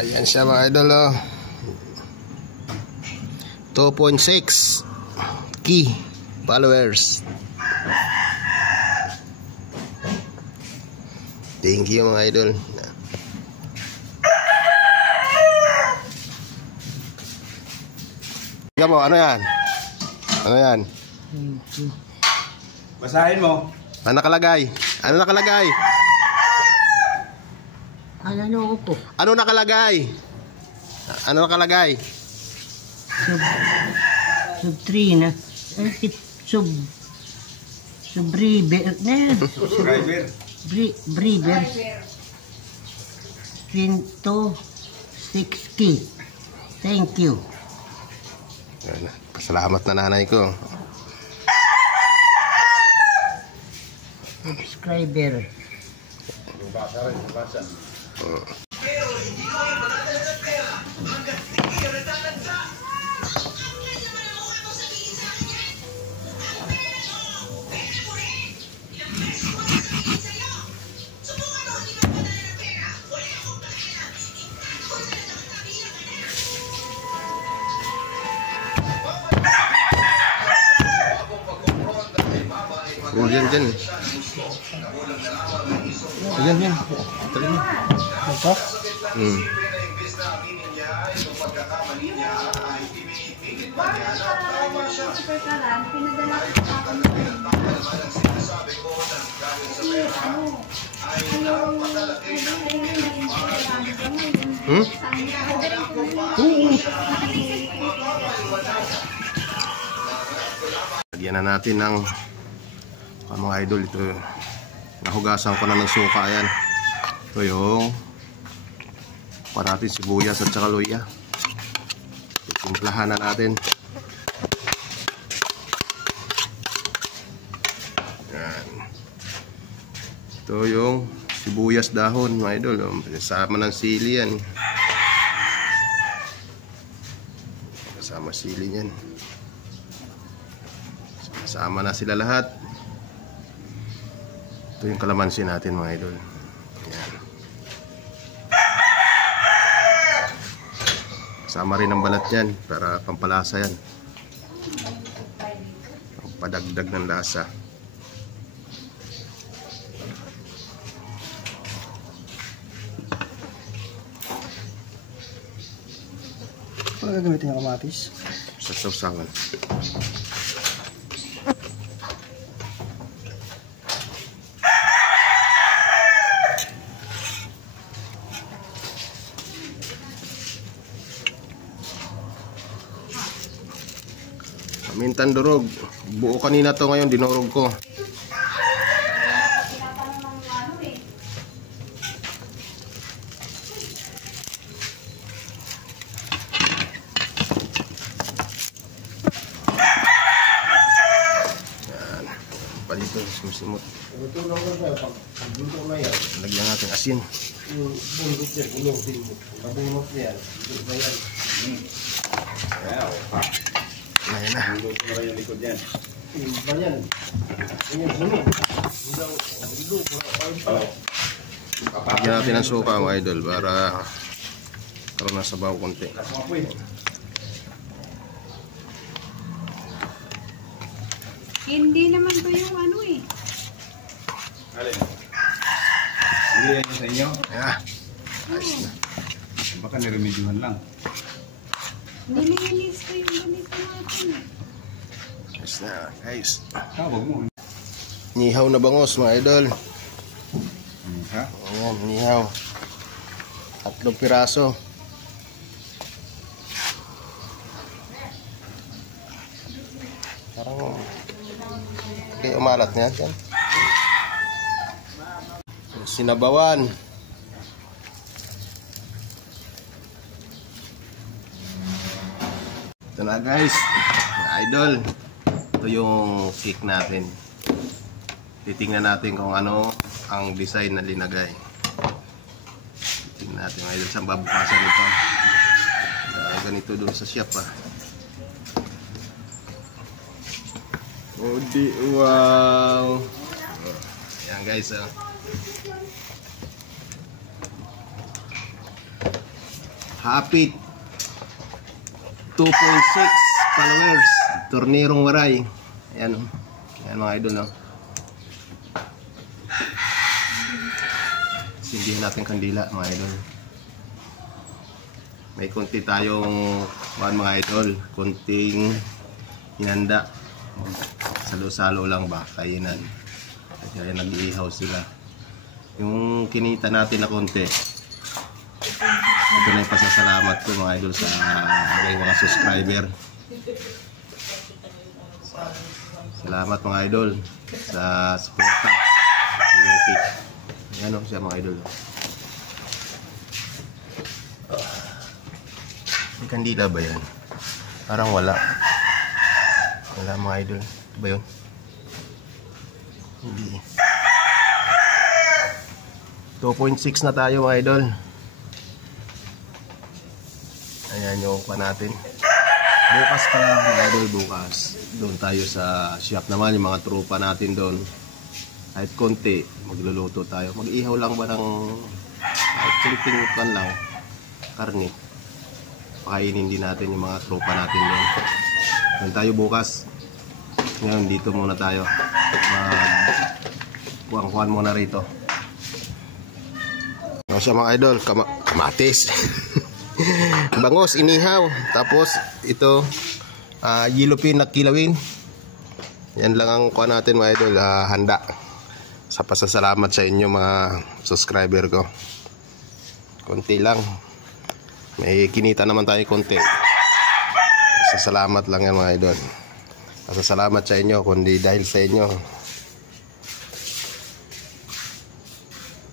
Ayan siya mga idol, oh. 2.6 key followers. Thank you mga idol. Tingnan mo, ano yan? Ano yan? Basahin mo. Ano nakalagay? Ano nakalagay? Ano po? Ano nakalagay? Ano nakalagay? Sub 3 na. Subscriber na yan. Subscriber. Subscriber. 106K. Thank you. Pasalamat na nanay ko. Subscriber. Yan dyan. Yan. Try mo. Ito? Lagyan na natin ng mga idol. Ito, nahugasan ko na ng suka. Yan. Ito yung parating sibuyas at saka luya. Timplahan na natin. Yan. Ito yung sibuyas dahon mga idol. Kasama ng sili yan. Kasama sili yan. Kasama na sila lahat. Ito yung kalamansi natin mga idol. Yan. Kasama rin ang balat yan para pampalasa yan. Pampadagdag ng lasa. Ano gagamitin yung kamatis? Sa sausawan. Mintan durog. Buo kanina to, ngayon dinurog ko. Yan. Palito, simot. Lagyan natin asin. Ayan na. Lagyan natin ang suka mga idol para karoon na sabaw konti. Hindi naman to yung ano eh. Alin? Hindi yan sa inyo? Ayan. Ayos na. Baka niremedyohan lang. Nilinis ko yung ganito natin. Ayos na guys. Tawag mo. Nihaw na bangos mga idol. Ha? Ayan, nihaw. 3 piraso. Parang okay, umalat na yan. Sinabawan. Ito na guys, idol. Ito yung cake natin. Titingnan natin kung ano ang design na linagay. Titingnan natin idol saan babukasan ito. Ganito doon sa shop ah. Oh di, wow. Ayan guys, Happy 2.6 followers. Tornirong Waray. Ayan o. Ayan mga idol o. Sindihan natin kandila mga idol. May konti tayong mga idol. Konting hinanda. Salo-salo lang ba? Kainan. Kaya nag-iihaw sila. Yung kinita natin na konti, ito na yung pasasalamat ko mga idol sa aking mga subscriber. Salamat mga idol sa suporta. Yung pick. Ayan o siya mga idol. May kandila ba yan? Parang wala. Wala mga idol. Ito ba yun? Hindi. 2.6 na tayo mga idol. Ayan yung pa natin. Bukas pa lang mga idol, bukas. Doon tayo sa shop naman, yung mga tropa natin doon. Kahit konti, magluluto tayo. Mag-ihaw lang ba ng kahit simpleng pan lang, karne. Pakainin din natin yung mga tropa natin doon. Doon tayo bukas. Ngayon dito muna tayo. Kuang-kuan muna rito. Ano siya mga idol? Kamatis. Bangos, inihaw. Tapos ito, yellow pin na kilawin. Yan lang ang kuha natin mga idol. Handa. Sa pasasalamat sa inyo mga subscriber ko. Konti lang. May kinita naman tayo konti. Pasasalamat lang yan mga idol. Pasasalamat sa inyo kundi dahil sa inyo.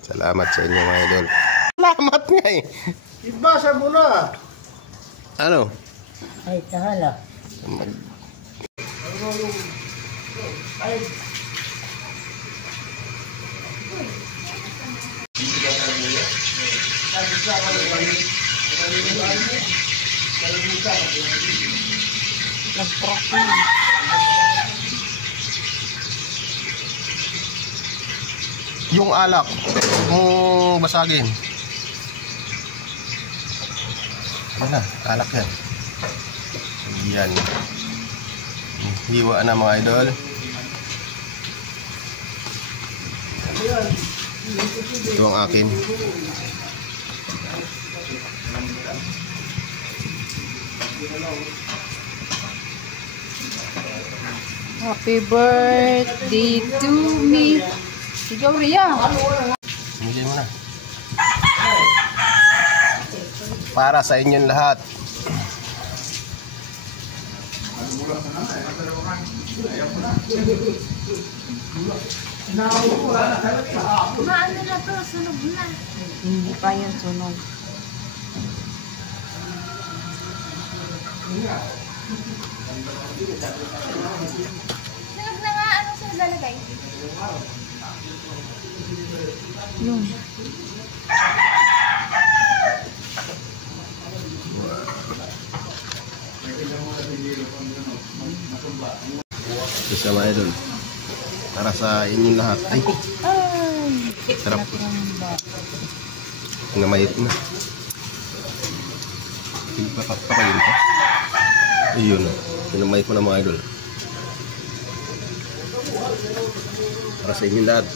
Salamat sa inyo mga idol. Salamat nga eh. Ibasa mo na. Ano? Ay, tahala. Yung alak, kung basagin. Wala, alak yan. Yan. Hiwa na mga idol. Ito ang akin. Happy birthday to me. Ikaw, Ria. Hindi mo na. Para sa inyong lahat. Maano na to, sunog na. Hindi pa yan sunog. Sunog na nga, ano sa lalagay? Yun. Isa mga idol. Para sa inyong lahat. Ay, sarap. Namayit na. Papakayin pa. Ayun o. Pinamay ko na mga idol. Para sa inyong lahat.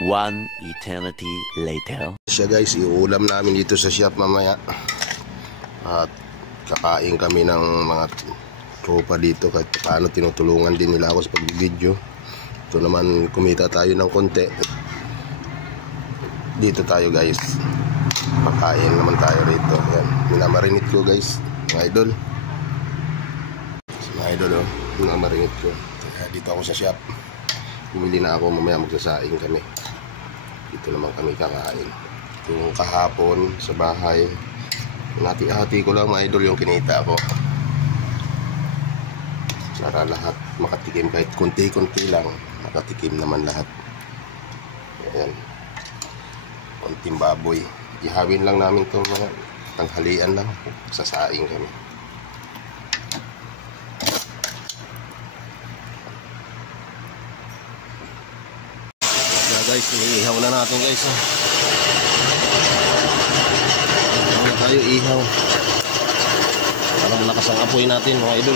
One eternity later. Siya guys, iulam namin dito sa shop mamaya. At kakain kami ng mga tropa dito kahit paano tinutulungan din nila ako sa pag-video. Ito naman kumita tayo ng konti. Dito tayo guys. Pakain naman tayo rito. Yan. Minamarinit ko guys, mga idol. Mga idol oh, minamarinit ko. Kaya dito ako sa shop. Bumili na ako, mamaya magsasaing kami. Dito naman kami kakain. Yung kahapon sa bahay, hati-hati ko lang mga idol yung kinita ko. Para lahat makatikim kahit kunti-kunti lang. Makatikim naman lahat. Ayan. Konting baboy. Ihawin lang namin itong mga tanghalian lang. Sasaing kami. Guys, ihaw na natin guys. tayo ihaw. Para malakas ang apoy natin mga idol.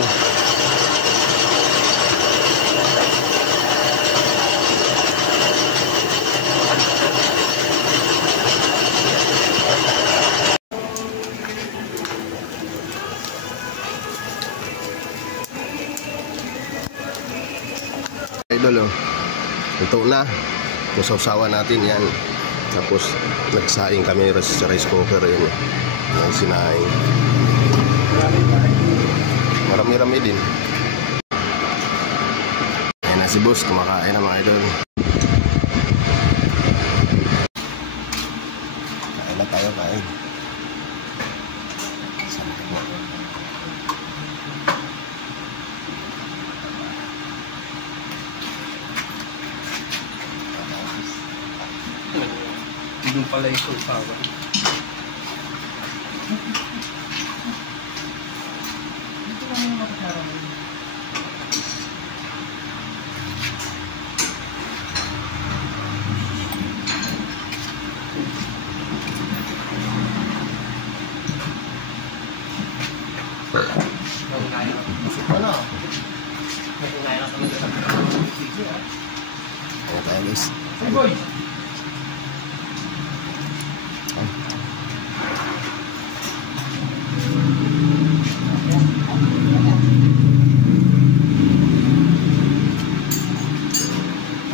Idol, oh. Ito na. Kusawsawan natin yan. Tapos nagsaing kami sa rice cooker yun. Ang sinaing. Marami-rami din. Ayan na si boss. Kumakain na mga idol. Kain na tayo, kain. Sarap po. Doon pala yung sulsawa. Dito lang yung makasarap. Ano? Ayan tayo guys. Hey boy!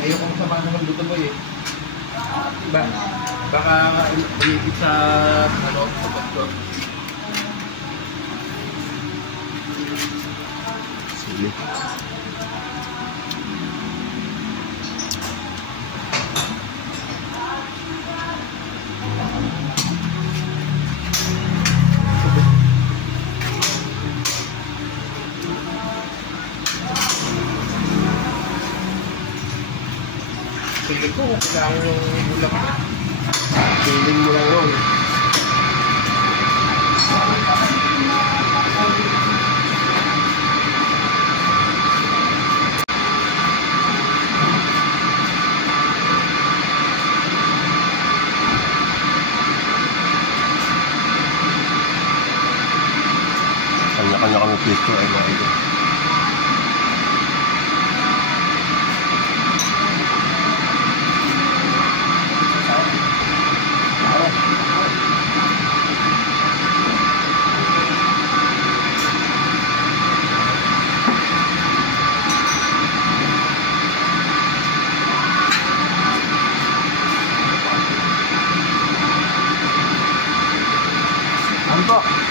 Ayokong sama naman dito boy eh. Baka iipit sa ano, sa bato. Sige. Sige ko, kailangan yung ulam. Feeling mo lang yun. Kanya-kanya kami pito ay mga ito. Ano po?